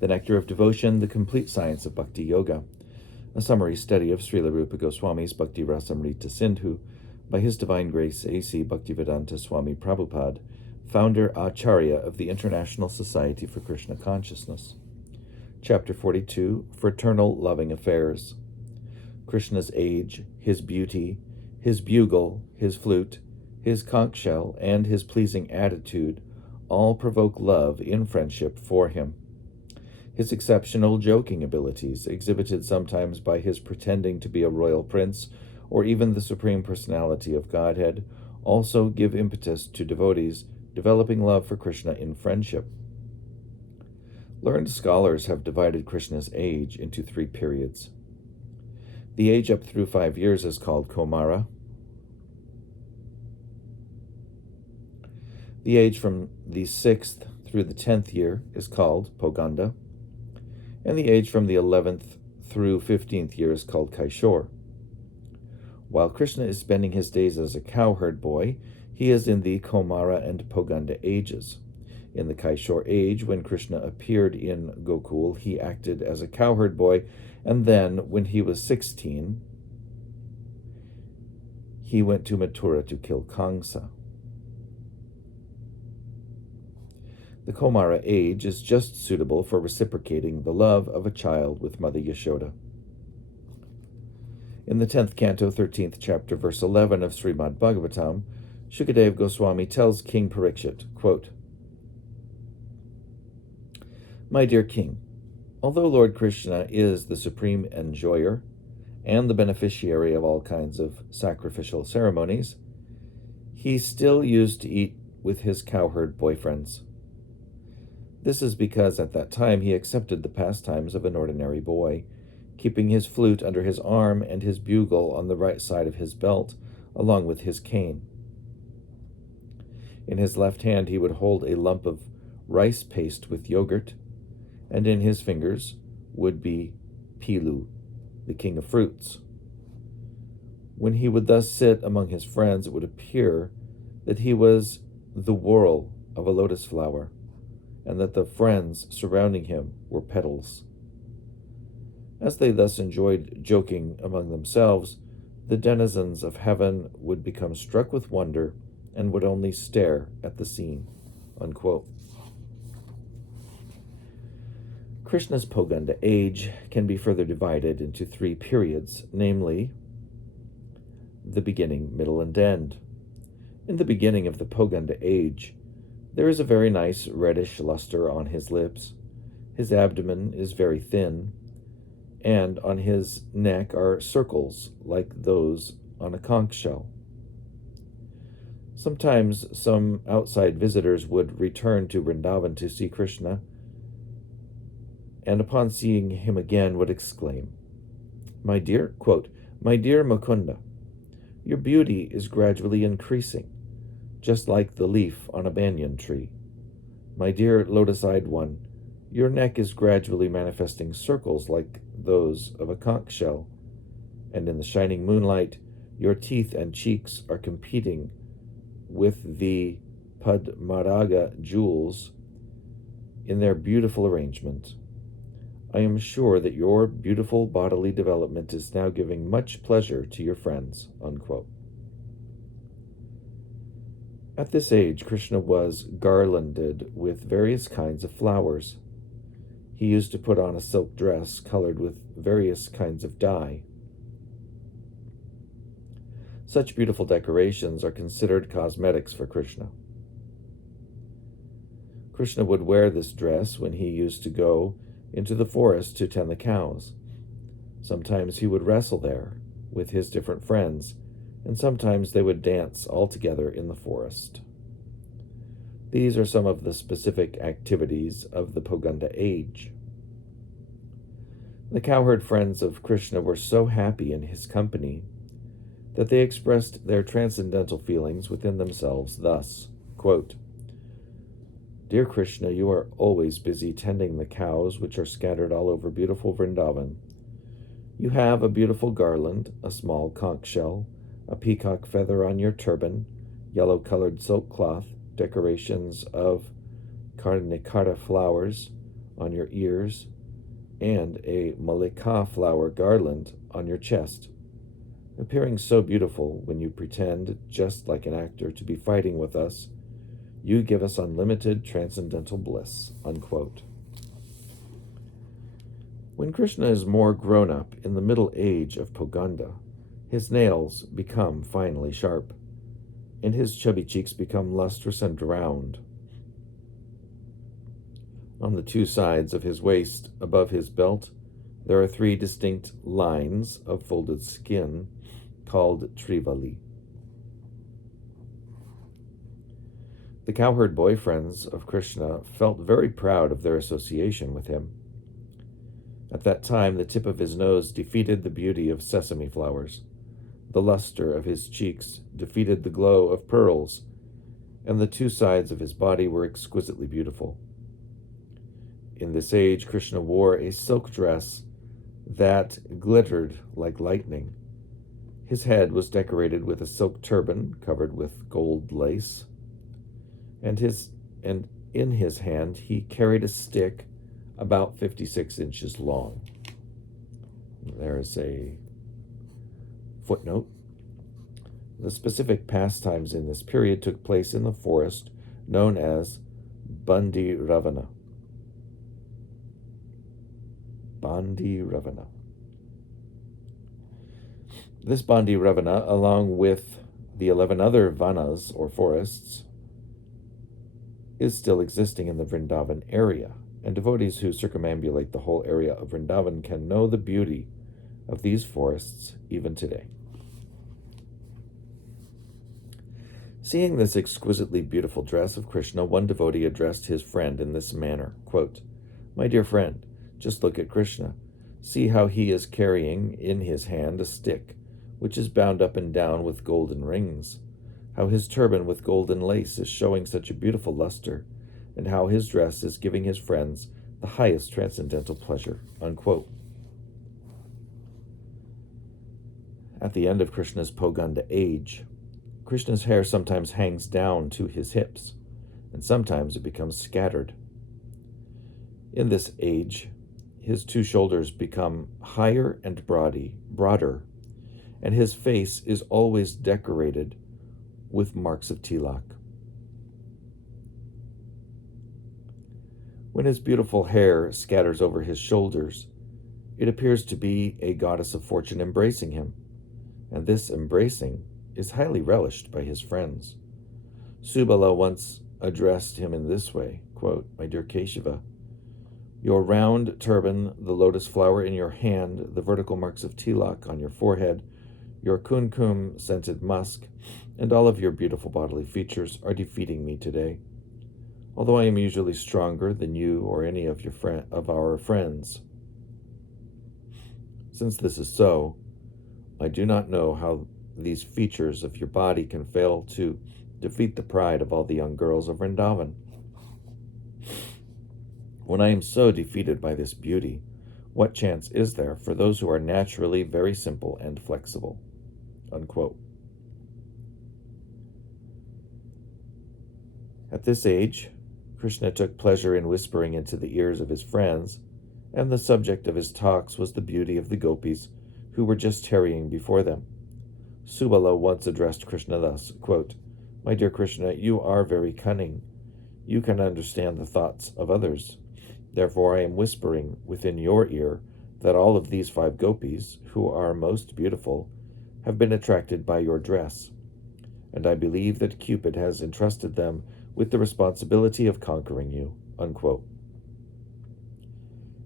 The Nectar of Devotion, the Complete Science of Bhakti Yoga, a summary study of Srila Rupa Goswami's Bhakti Rasamrita Sindhu by His Divine Grace A.C. Bhaktivedanta Swami Prabhupada, founder Acharya of the International Society for Krishna Consciousness. Chapter 42, Fraternal Loving Affairs. Krishna's age, his beauty, his bugle, his flute, his conch shell, and his pleasing attitude all provoke love in friendship for him. His exceptional joking abilities, exhibited sometimes by his pretending to be a royal prince or even the Supreme Personality of Godhead, also give impetus to devotees developing love for Krishna in friendship. Learned scholars have divided Krishna's age into 3 periods. The age up through 5 years is called Kaumara. The age from the 6th through the 10th year is called Poganda. And the age from the 11th through 15th year is called Kaishore. While Krishna is spending his days as a cowherd boy, he is in the Kaumara and Poganda ages. In the Kaishore age, when Krishna appeared in Gokul, he acted as a cowherd boy, and then, when he was 16, he went to Mathura to kill Kamsa. The Kaumara age is just suitable for reciprocating the love of a child with Mother Yashoda. In the 10th canto, 13th chapter, verse 11 of Srimad Bhagavatam, Shukadeva Goswami tells King Parikshit, quote, "My dear king, although Lord Krishna is the supreme enjoyer and the beneficiary of all kinds of sacrificial ceremonies, he still used to eat with his cowherd boyfriends. This is because at that time he accepted the pastimes of an ordinary boy, keeping his flute under his arm and his bugle on the right side of his belt, along with his cane. In his left hand he would hold a lump of rice paste with yogurt, and in his fingers would be Pilu, the king of fruits. When he would thus sit among his friends, it would appear that he was the whorl of a lotus flower, and that the friends surrounding him were petals. As they thus enjoyed joking among themselves, the denizens of heaven would become struck with wonder and would only stare at the scene." Unquote. Krishna's Poganda age can be further divided into 3 periods, namely, the beginning, middle, and end. In the beginning of the Poganda age, there is a very nice reddish luster on his lips. His abdomen is very thin, and on his neck are circles like those on a conch shell. Sometimes some outside visitors would return to Vrindavan to see Krishna, and upon seeing him again would exclaim, "My dear," quote, "My dear Mukunda, your beauty is gradually increasing, just like the leaf on a banyan tree. My dear lotus-eyed one, your neck is gradually manifesting circles like those of a conch shell, and in the shining moonlight, your teeth and cheeks are competing with the Padmaraga jewels in their beautiful arrangement. I am sure that your beautiful bodily development is now giving much pleasure to your friends." Unquote. At this age, Krishna was garlanded with various kinds of flowers. He used to put on a silk dress colored with various kinds of dye. Such beautiful decorations are considered cosmetics for Krishna. Krishna would wear this dress when he used to go into the forest to tend the cows. Sometimes he would wrestle there with his different friends, and sometimes they would dance all together in the forest. These are some of the specific activities of the Poganda age. The cowherd friends of Krishna were so happy in his company that they expressed their transcendental feelings within themselves thus, quote, "Dear Krishna, you are always busy tending the cows which are scattered all over beautiful Vrindavan. You have a beautiful garland, a small conch shell, a peacock feather on your turban, yellow-colored silk cloth, decorations of Karnikara flowers on your ears, and a malika flower garland on your chest, appearing so beautiful when you pretend, just like an actor, to be fighting with us. You give us unlimited transcendental bliss." Unquote. When Krishna is more grown up in the middle age of Poganda, his nails become finely sharp, and his chubby cheeks become lustrous and round. On the two sides of his waist, above his belt, there are three distinct lines of folded skin called trivali. The cowherd boyfriends of Krishna felt very proud of their association with him. At that time, the tip of his nose defeated the beauty of sesame flowers, the luster of his cheeks defeated the glow of pearls, and the two sides of his body were exquisitely beautiful. In this age, Krishna wore a silk dress that glittered like lightning. His head was decorated with a silk turban covered with gold lace, and in his hand he carried a stick about 56 inches long. There is a footnote. The specific pastimes in this period took place in the forest known as Bandi Ravana. Bandi Ravana. This Bandi Ravana, along with the 11 other vanas, or forests, is still existing in the Vrindavan area, and devotees who circumambulate the whole area of Vrindavan can know the beauty of these forests even today. Seeing this exquisitely beautiful dress of Krishna, one devotee addressed his friend in this manner, quote, "My dear friend, just look at Krishna. See how he is carrying in his hand a stick, which is bound up and down with golden rings, how his turban with golden lace is showing such a beautiful luster, and how his dress is giving his friends the highest transcendental pleasure." Unquote. At the end of Krishna's Poganda age, Krishna's hair sometimes hangs down to his hips, and sometimes it becomes scattered. In this age, his two shoulders become higher and broader, and his face is always decorated with marks of tilak. When his beautiful hair scatters over his shoulders, it appears to be a goddess of fortune embracing him, and this embracing is highly relished by his friends. Subala once addressed him in this way, quote, "My dear Keshava, your round turban, the lotus flower in your hand, the vertical marks of tilak on your forehead, your kumkum-scented musk, and all of your beautiful bodily features are defeating me today. Although I am usually stronger than you or any of our friends. Since this is so, I do not know how these features of your body can fail to defeat the pride of all the young girls of Vrindavan. When I am so defeated by this beauty, what chance is there for those who are naturally very simple and flexible?" Unquote. At this age, Krishna took pleasure in whispering into the ears of his friends, and the subject of his talks was the beauty of the gopis who were just tarrying before them. Subala once addressed Krishna thus, quote, "My dear Krishna, you are very cunning. You can understand the thoughts of others. Therefore I am whispering within your ear that all of these 5 gopis, who are most beautiful, have been attracted by your dress, and I believe that Cupid has entrusted them with the responsibility of conquering you." Unquote.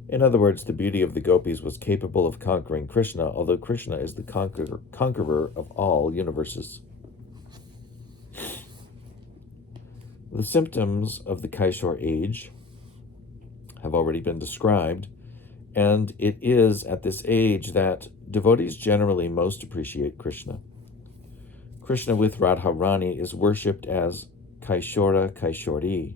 In other words, the beauty of the gopis was capable of conquering Krishna, although Krishna is the conqueror of all universes. The symptoms of the Kaishore age have already been described, and it is at this age that devotees generally most appreciate Krishna. Krishna with Radharani is worshipped as Kaishora Kaishori.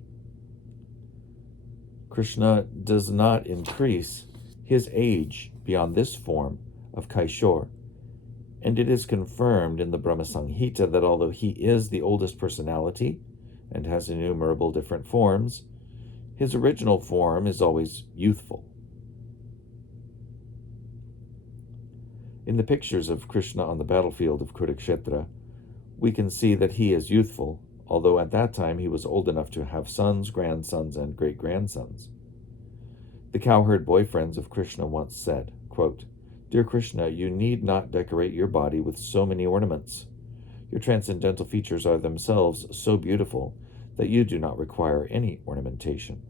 Krishna does not increase his age beyond this form of Kaishor, and it is confirmed in the Brahma Samhita that although he is the oldest personality and has innumerable different forms, His original form is always youthful. In the pictures of Krishna on the battlefield of Kurukshetra, we can see that he is youthful, although at that time he was old enough to have sons, grandsons, and great-grandsons. The cowherd boyfriends of Krishna once said, quote, "Dear Krishna, you need not decorate your body with so many ornaments. Your transcendental features are themselves so beautiful that you do not require any ornamentation."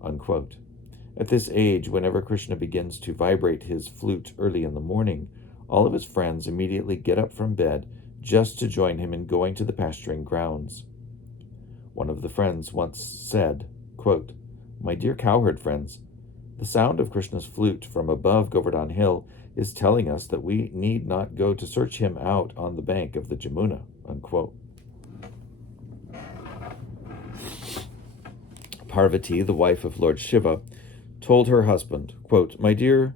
Unquote. At this age, whenever Krishna begins to vibrate his flute early in the morning, all of his friends immediately get up from bed just to join him in going to the pasturing grounds. One of the friends once said, quote, "My dear cowherd friends, the sound of Krishna's flute from above Govardhan Hill is telling us that we need not go to search him out on the bank of the Jamuna." Unquote. Parvati, the wife of Lord Shiva, told her husband, quote, "My dear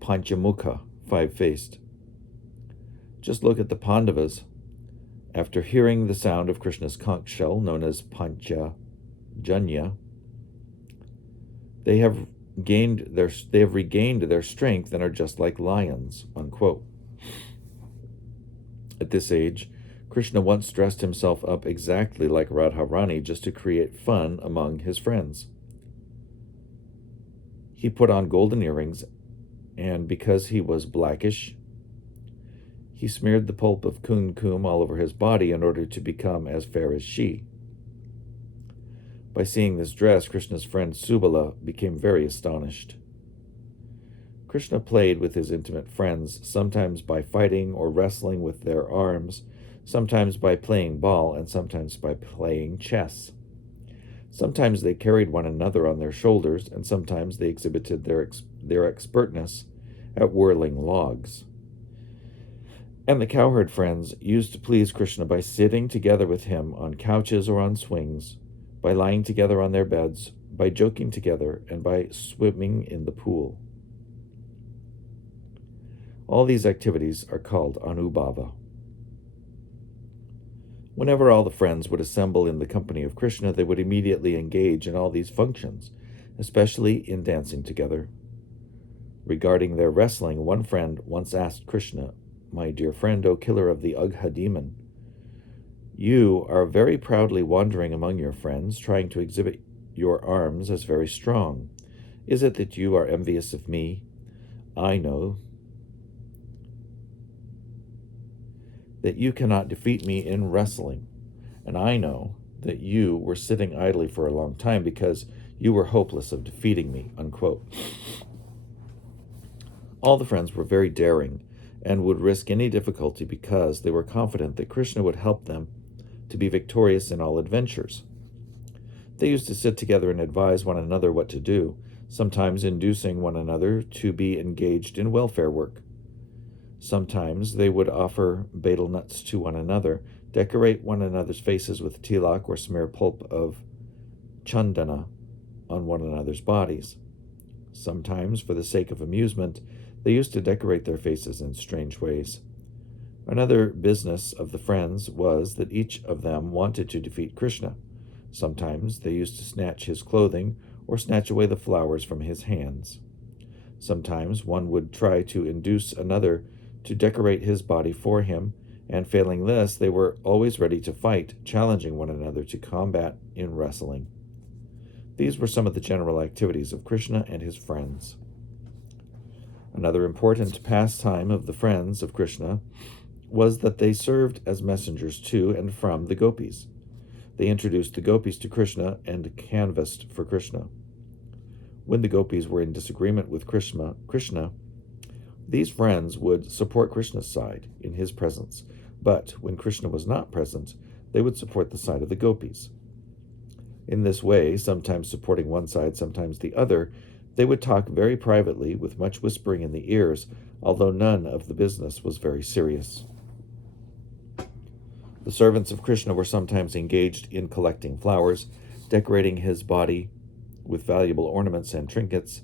Panchamukha, five-faced, just look at the Pandavas. After hearing the sound of Krishna's conch shell, known as Panchajanya, they have regained their strength and are just like lions." Unquote. At this age, Krishna once dressed himself up exactly like Radharani just to create fun among his friends. He put on golden earrings, and because he was blackish, he smeared the pulp of kumkum all over his body in order to become as fair as she. By seeing this dress, Krishna's friend Subala became very astonished. Krishna played with his intimate friends, sometimes by fighting or wrestling with their arms, sometimes by playing ball, and sometimes by playing chess. Sometimes they carried one another on their shoulders, and sometimes they exhibited their expertness at whirling logs. And the cowherd friends used to please Krishna by sitting together with him on couches or on swings, by lying together on their beds, by joking together, and by swimming in the pool. All these activities are called anubhava. Whenever all the friends would assemble in the company of Krishna, they would immediately engage in all these functions, especially in dancing together. Regarding their wrestling, one friend once asked Krishna, "My dear friend, O killer of the Agha demon, you are very proudly wandering among your friends, trying to exhibit your arms as very strong. Is it that you are envious of me? I know that you cannot defeat me in wrestling, and I know that you were sitting idly for a long time because you were hopeless of defeating me." Unquote. All the friends were very daring and would risk any difficulty because they were confident that Krishna would help them to be victorious in all adventures. They used to sit together and advise one another what to do, sometimes inducing one another to be engaged in welfare work. Sometimes they would offer betel nuts to one another, decorate one another's faces with tilak, or smear pulp of chandana on one another's bodies. Sometimes, for the sake of amusement, they used to decorate their faces in strange ways. Another business of the friends was that each of them wanted to defeat Krishna. Sometimes they used to snatch his clothing or snatch away the flowers from his hands. Sometimes one would try to induce another to decorate his body for him, and failing this, they were always ready to fight, challenging one another to combat in wrestling. These were some of the general activities of Krishna and his friends. Another important pastime of the friends of Krishna was that they served as messengers to and from the gopis. They introduced the gopis to Krishna and canvassed for Krishna. When the gopis were in disagreement with Krishna, these friends would support Krishna's side in his presence, but when Krishna was not present, they would support the side of the gopis. In this way, sometimes supporting one side, sometimes the other, they would talk very privately with much whispering in the ears, although none of the business was very serious. The servants of Krishna were sometimes engaged in collecting flowers, decorating his body with valuable ornaments and trinkets,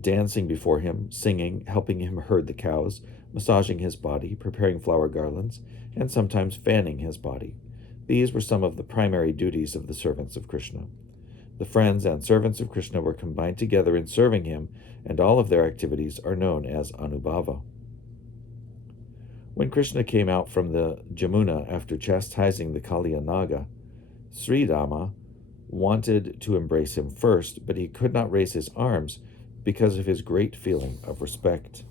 dancing before him, singing, helping him herd the cows, massaging his body, preparing flower garlands, and sometimes fanning his body. These were some of the primary duties of the servants of Krishna. The friends and servants of Krishna were combined together in serving him, and all of their activities are known as Anubhava. When Krishna came out from the Jamuna after chastising the Kaliya Naga, Sri Rama wanted to embrace him first, but he could not raise his arms because of his great feeling of respect.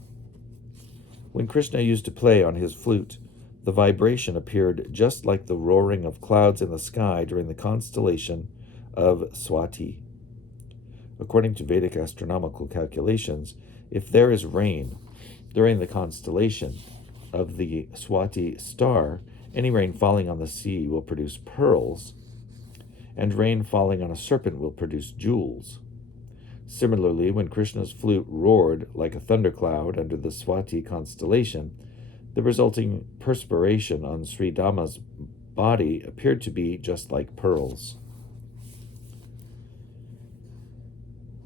When Krishna used to play on his flute, the vibration appeared just like the roaring of clouds in the sky during the constellation of Swati. According to Vedic astronomical calculations, if there is rain during the constellation of the Swati star, any rain falling on the sea will produce pearls, and rain falling on a serpent will produce jewels. Similarly, when Krishna's flute roared like a thundercloud under the Swati constellation, the resulting perspiration on Sri Dhamma's body appeared to be just like pearls.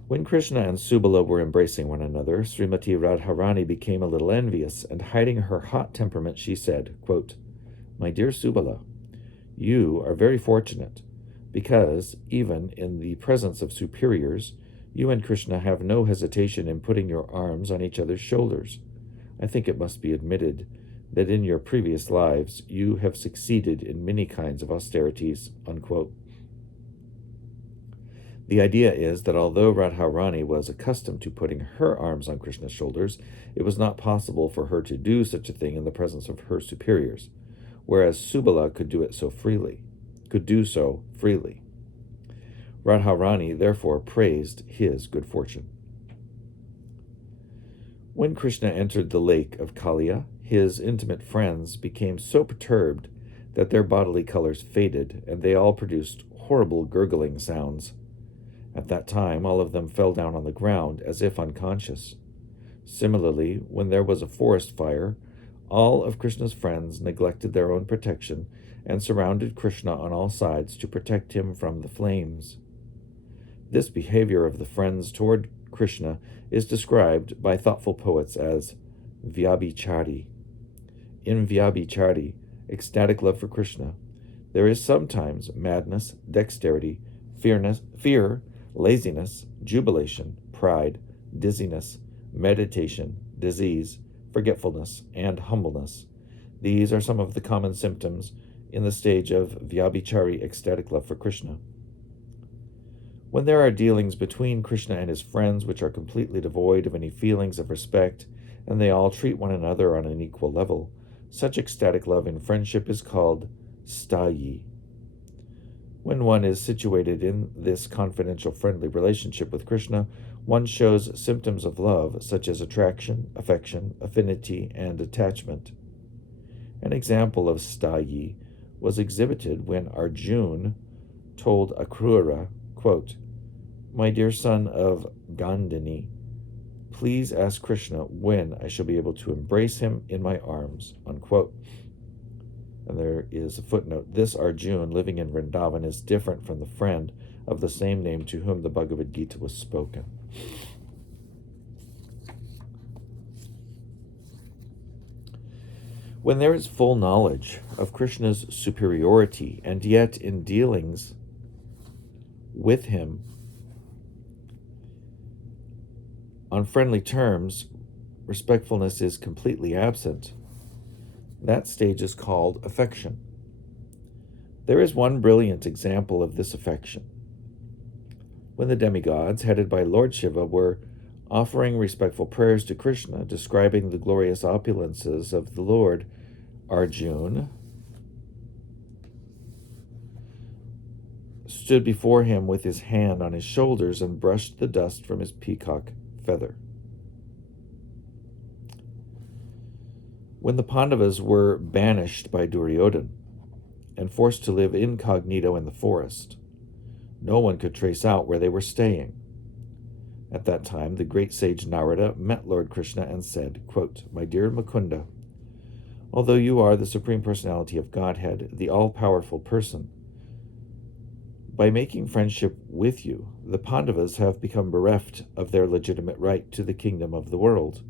When Krishna and Subala were embracing one another, Srimati Radharani became a little envious, and hiding her hot temperament, she said, quote, "My dear Subala, you are very fortunate, because, even in the presence of superiors, you and Krishna have no hesitation in putting your arms on each other's shoulders. I think it must be admitted that in your previous lives you have succeeded in many kinds of austerities," unquote. The idea is that although Radharani was accustomed to putting her arms on Krishna's shoulders, it was not possible for her to do such a thing in the presence of her superiors, whereas Subala could do so freely. Radharani therefore praised his good fortune. When Krishna entered the lake of Kaliya, his intimate friends became so perturbed that their bodily colors faded, and they all produced horrible gurgling sounds. At that time, all of them fell down on the ground as if unconscious. Similarly, when there was a forest fire, all of Krishna's friends neglected their own protection and surrounded Krishna on all sides to protect him from the flames. This behavior of the friends toward Krishna is described by thoughtful poets as vyabhichari. In vyabhichari, ecstatic love for Krishna, there is sometimes madness, dexterity, fear, laziness, jubilation, pride, dizziness, meditation, disease, forgetfulness, and humbleness. These are some of the common symptoms in the stage of vyabhichari ecstatic love for Krishna. When there are dealings between Krishna and his friends which are completely devoid of any feelings of respect, and they all treat one another on an equal level, such ecstatic love in friendship is called stayi. When one is situated in this confidential friendly relationship with Krishna, one shows symptoms of love such as attraction, affection, affinity, and attachment. An example of stayi was exhibited when Arjuna told Akrura, quote, "My dear son of Gandhini, please ask Krishna when I shall be able to embrace him in my arms," unquote. And there is a footnote. This Arjuna living in Vrindavan is different from the friend of the same name to whom the Bhagavad Gita was spoken. When there is full knowledge of Krishna's superiority, and yet in dealings with him on friendly terms, respectfulness is completely absent, that stage is called affection. There is one brilliant example of this affection. When the demigods, headed by Lord Shiva, were offering respectful prayers to Krishna, describing the glorious opulences of the Lord, Arjuna stood before him with his hand on his shoulders and brushed the dust from his peacock feather. When the Pandavas were banished by Duryodhana and forced to live incognito in the forest, no one could trace out where they were staying. At that time, the great sage Narada met Lord Krishna and said, quote, "My dear Mukunda, although you are the Supreme Personality of Godhead, the all-powerful person, by making friendship with you, the Pandavas have become bereft of their legitimate right to the kingdom of the world.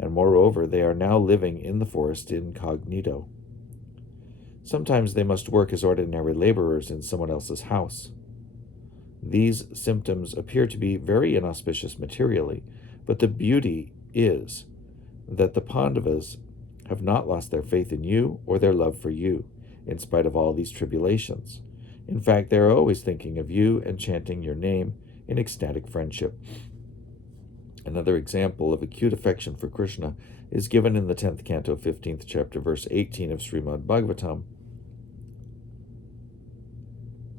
And moreover, they are now living in the forest incognito. Sometimes they must work as ordinary laborers in someone else's house. These symptoms appear to be very inauspicious materially, but the beauty is that the Pandavas have not lost their faith in you or their love for you, in spite of all these tribulations. In fact, they are always thinking of you and chanting your name in ecstatic friendship. Another example of acute affection for Krishna is given in the 10th canto, 15th chapter, verse 18 of Srimad Bhagavatam.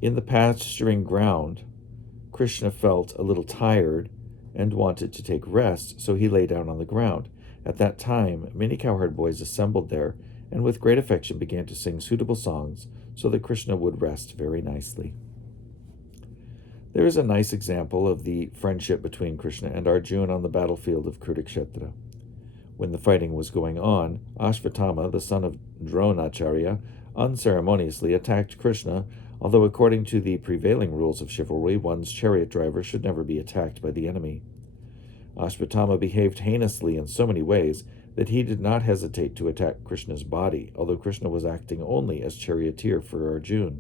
In the pasturing ground, Krishna felt a little tired and wanted to take rest, so he lay down on the ground. At that time, many cowherd boys assembled there, and with great affection began to sing suitable songs, so that Krishna would rest very nicely. There is a nice example of the friendship between Krishna and Arjuna on the battlefield of Kurukshetra. When the fighting was going on, Ashvatthama, the son of Dronacharya, unceremoniously attacked Krishna, although according to the prevailing rules of chivalry, one's chariot driver should never be attacked by the enemy. Ashvatthama behaved heinously in so many ways that he did not hesitate to attack Krishna's body, although Krishna was acting only as charioteer for Arjuna.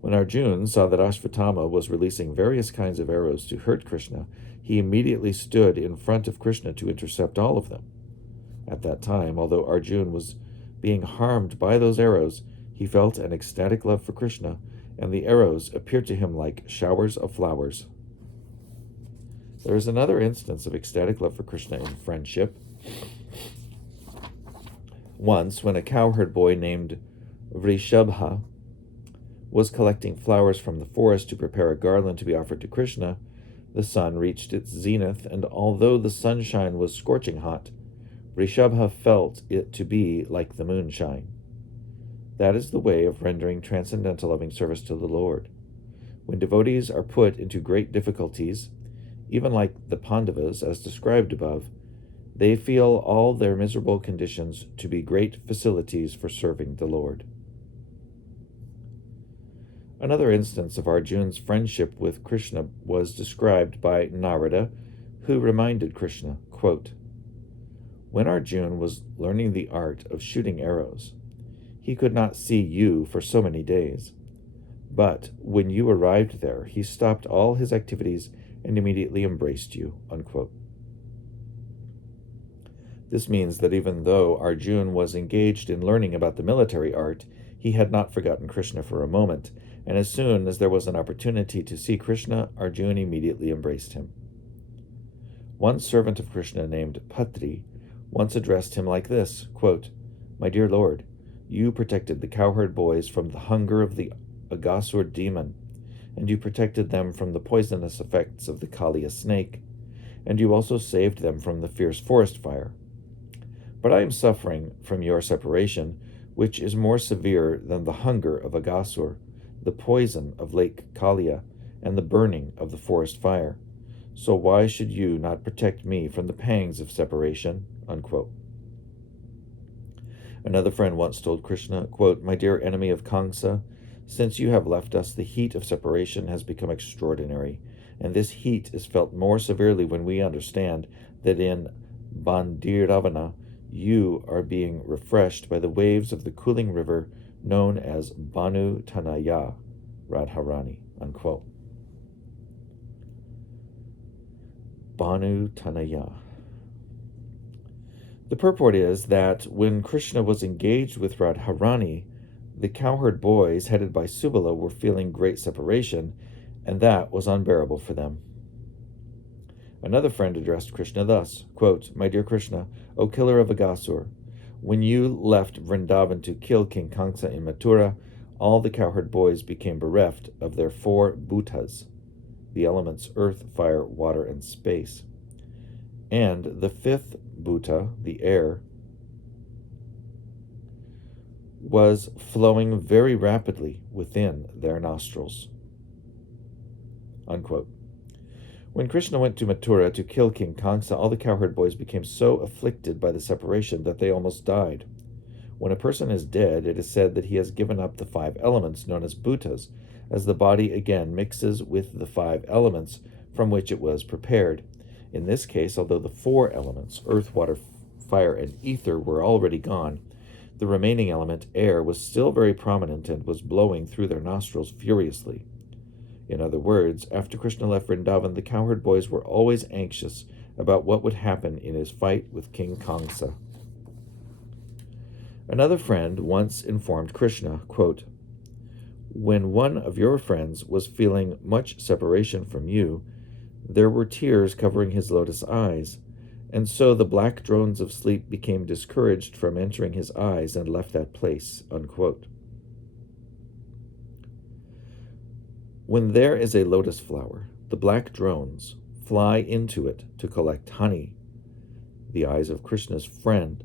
When Arjuna saw that Ashvatthama was releasing various kinds of arrows to hurt Krishna, he immediately stood in front of Krishna to intercept all of them. At that time, although Arjuna was being harmed by those arrows, he felt an ecstatic love for Krishna, and the arrows appeared to him like showers of flowers. There is another instance of ecstatic love for Krishna in friendship. Once, when a cowherd boy named Vrishabha was collecting flowers from the forest to prepare a garland to be offered to Krishna, the sun reached its zenith, and although the sunshine was scorching hot, Vrishabha felt it to be like the moonshine. That is the way of rendering transcendental loving service to the Lord. When devotees are put into great difficulties, even like the Pandavas as described above, they feel all their miserable conditions to be great facilities for serving the Lord. Another instance of Arjuna's friendship with Krishna was described by Narada, who reminded Krishna, quote, "When Arjuna was learning the art of shooting arrows, he could not see you for so many days. But when you arrived there, he stopped all his activities and immediately embraced you," unquote. This means that even though Arjuna was engaged in learning about the military art, he had not forgotten Krishna for a moment, and as soon as there was an opportunity to see Krishna, Arjuna immediately embraced him. One servant of Krishna named Patri once addressed him like this, quote, "My dear Lord, you protected the cowherd boys from the hunger of the Aghasur demon, and you protected them from the poisonous effects of the Kaliya snake, and you also saved them from the fierce forest fire. But I am suffering from your separation, which is more severe than the hunger of Aghasur, the poison of Lake Kaliya, and the burning of the forest fire. So why should you not protect me from the pangs of separation?" Unquote. Another friend once told Krishna, quote, "My dear enemy of Kamsa, since you have left us, the heat of separation has become extraordinary, and this heat is felt more severely when we understand that in Bandiravana you are being refreshed by the waves of the cooling river known as Banu Tanaya Radharani," unquote. Banu Tanaya. The purport is that when Krishna was engaged with Radharani, the cowherd boys headed by Subala were feeling great separation, and that was unbearable for them. Another friend addressed Krishna thus, quote, "My dear Krishna, O killer of Aghasur, when you left Vrindavan to kill King Kamsa in Mathura, all the cowherd boys became bereft of their 4 bhutas, the elements earth, fire, water, and space. And the 5th bhuta, the air, was flowing very rapidly within their nostrils." Unquote. When Krishna went to Mathura to kill King Kamsa, all the cowherd boys became so afflicted by the separation that they almost died. When a person is dead, it is said that he has given up the 5 elements known as bhutas, as the body again mixes with the 5 elements from which it was prepared. In this case, although the 4 elements, earth, water, fire, and ether, were already gone, the remaining element, air, was still very prominent and was blowing through their nostrils furiously. In other words, after Krishna left Vrindavan, the cowherd boys were always anxious about what would happen in his fight with King Kamsa. Another friend once informed Krishna, quote, "When one of your friends was feeling much separation from you, there were tears covering his lotus eyes, and so the black drones of sleep became discouraged from entering his eyes and left that place." Unquote. When there is a lotus flower, the black drones fly into it to collect honey. The eyes of Krishna's friend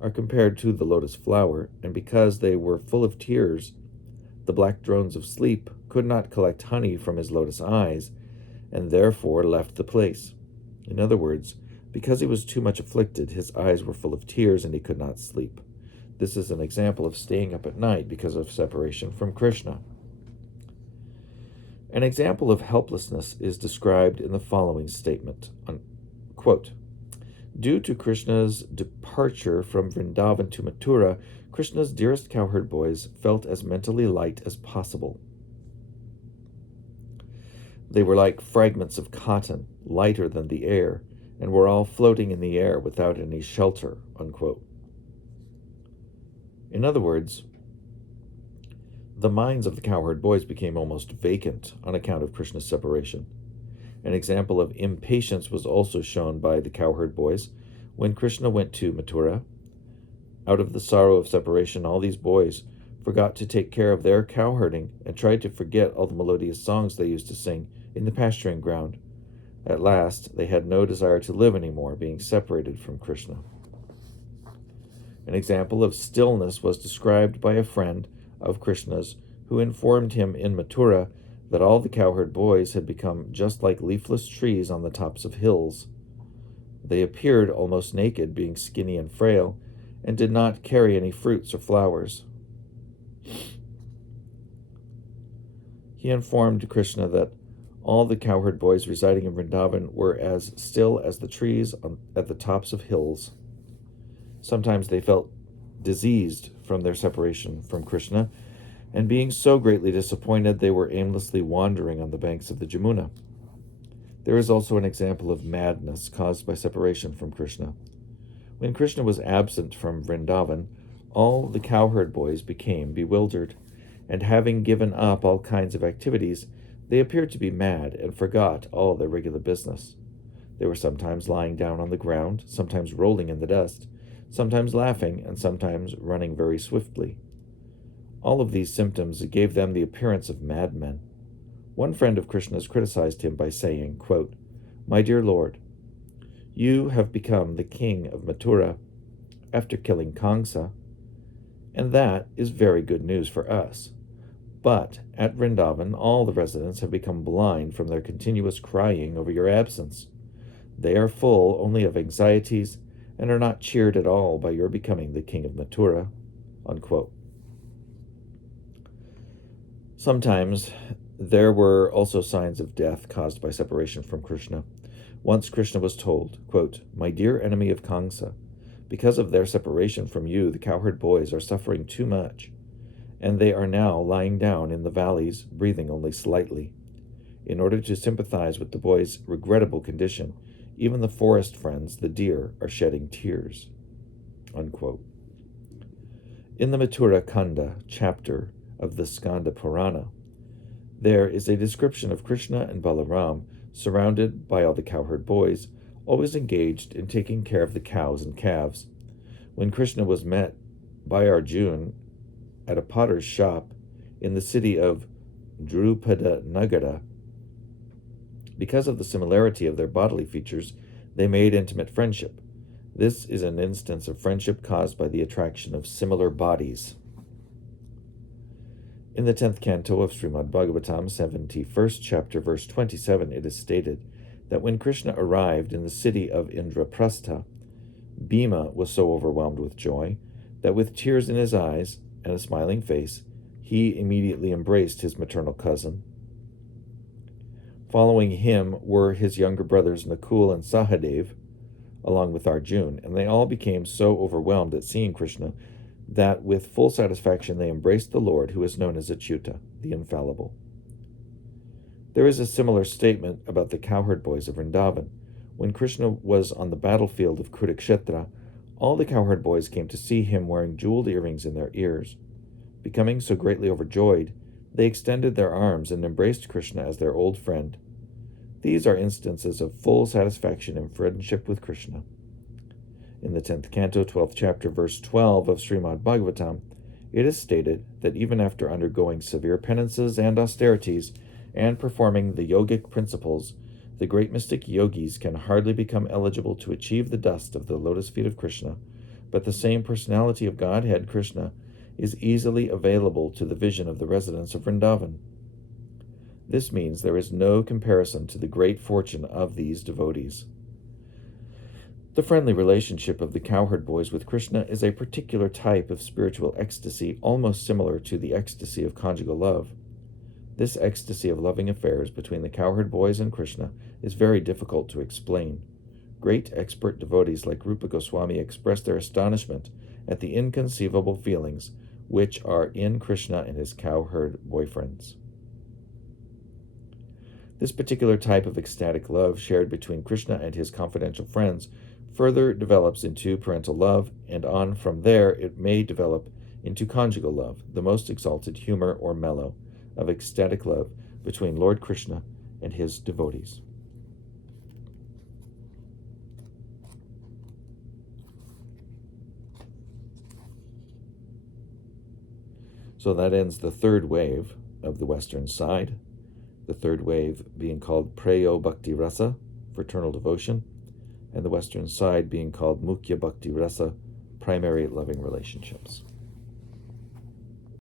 are compared to the lotus flower, and because they were full of tears, the black drones of sleep could not collect honey from his lotus eyes, and therefore left the place. In other words, because he was too much afflicted, his eyes were full of tears and he could not sleep. This is an example of staying up at night because of separation from Krishna. An example of helplessness is described in the following statement, quote, "Due to Krishna's departure from Vrindavan to Mathura, Krishna's dearest cowherd boys felt as mentally light as possible. They were like fragments of cotton, lighter than the air, and were all floating in the air without any shelter." Unquote. In other words, the minds of the cowherd boys became almost vacant on account of Krishna's separation. An example of impatience was also shown by the cowherd boys when Krishna went to Mathura. Out of the sorrow of separation, all these boys forgot to take care of their cowherding and tried to forget all the melodious songs they used to sing in the pasturing ground. At last, they had no desire to live anymore, being separated from Krishna. An example of stillness was described by a friend of Krishna's who informed him in Mathura that all the cowherd boys had become just like leafless trees on the tops of hills. They appeared almost naked, being skinny and frail, and did not carry any fruits or flowers. He informed Krishna that all the cowherd boys residing in Vrindavan were as still as the trees at the tops of hills. Sometimes they felt diseased from their separation from Krishna, and being so greatly disappointed, they were aimlessly wandering on the banks of the Jamuna. There is also an example of madness caused by separation from Krishna. When Krishna was absent from Vrindavan, all the cowherd boys became bewildered, and having given up all kinds of activities, they appeared to be mad and forgot all their regular business. They were sometimes lying down on the ground, sometimes rolling in the dust, sometimes laughing, and sometimes running very swiftly. All of these symptoms gave them the appearance of madmen. One friend of Krishna's criticized him by saying, quote, "My dear Lord, you have become the king of Mathura after killing Kamsa, and that is very good news for us. But at Vrindavan, all the residents have become blind from their continuous crying over your absence. They are full only of anxieties and are not cheered at all by your becoming the king of Mathura." Unquote. Sometimes there were also signs of death caused by separation from Krishna. Once Krishna was told, quote, "My dear enemy of Kamsa, because of their separation from you, the cowherd boys are suffering too much, and they are now lying down in the valleys, breathing only slightly. In order to sympathize with the boys' regrettable condition, even the forest friends, the deer, are shedding tears." Unquote. In the Mathura Kanda chapter of the Skanda Purana, there is a description of Krishna and Balaram surrounded by all the cowherd boys, always engaged in taking care of the cows and calves. When Krishna was met by Arjuna at a potter's shop in the city of Drupada Nagara, because of the similarity of their bodily features, they made intimate friendship. This is an instance of friendship caused by the attraction of similar bodies. In the 10th canto of Srimad Bhagavatam, 71st chapter, verse 27, it is stated that when Krishna arrived in the city of Indraprastha, Bhima was so overwhelmed with joy that with tears in his eyes and a smiling face, he immediately embraced his maternal cousin. Following him were his younger brothers Nakul and Sahadev, along with Arjuna, and they all became so overwhelmed at seeing Krishna that with full satisfaction they embraced the Lord, who is known as Achyuta, the Infallible. There is a similar statement about the cowherd boys of Vrindavan. When Krishna was on the battlefield of Kurukshetra, all the cowherd boys came to see him wearing jeweled earrings in their ears. Becoming so greatly overjoyed, they extended their arms and embraced Krishna as their old friend. These are instances of full satisfaction in friendship with Krishna. In the 10th canto, 12th chapter, verse 12 of Srimad Bhagavatam, it is stated that even after undergoing severe penances and austerities and performing the yogic principles, the great mystic yogis can hardly become eligible to achieve the dust of the lotus feet of Krishna, but the same personality of Godhead, Krishna, is easily available to the vision of the residents of Vrindavan. This means there is no comparison to the great fortune of these devotees. The friendly relationship of the cowherd boys with Krishna is a particular type of spiritual ecstasy almost similar to the ecstasy of conjugal love. This ecstasy of loving affairs between the cowherd boys and Krishna is very difficult to explain. Great expert devotees like Rupa Goswami express their astonishment at the inconceivable feelings which are in Krishna and his cowherd boyfriends. This particular type of ecstatic love shared between Krishna and his confidential friends further develops into parental love, and on from there it may develop into conjugal love, the most exalted humor or mellow of ecstatic love between Lord Krishna and his devotees. So that ends the third wave of the western side, the third wave being called Preyo Bhakti Rasa, fraternal devotion, and the western side being called Mukhya Bhakti Rasa, primary loving relationships.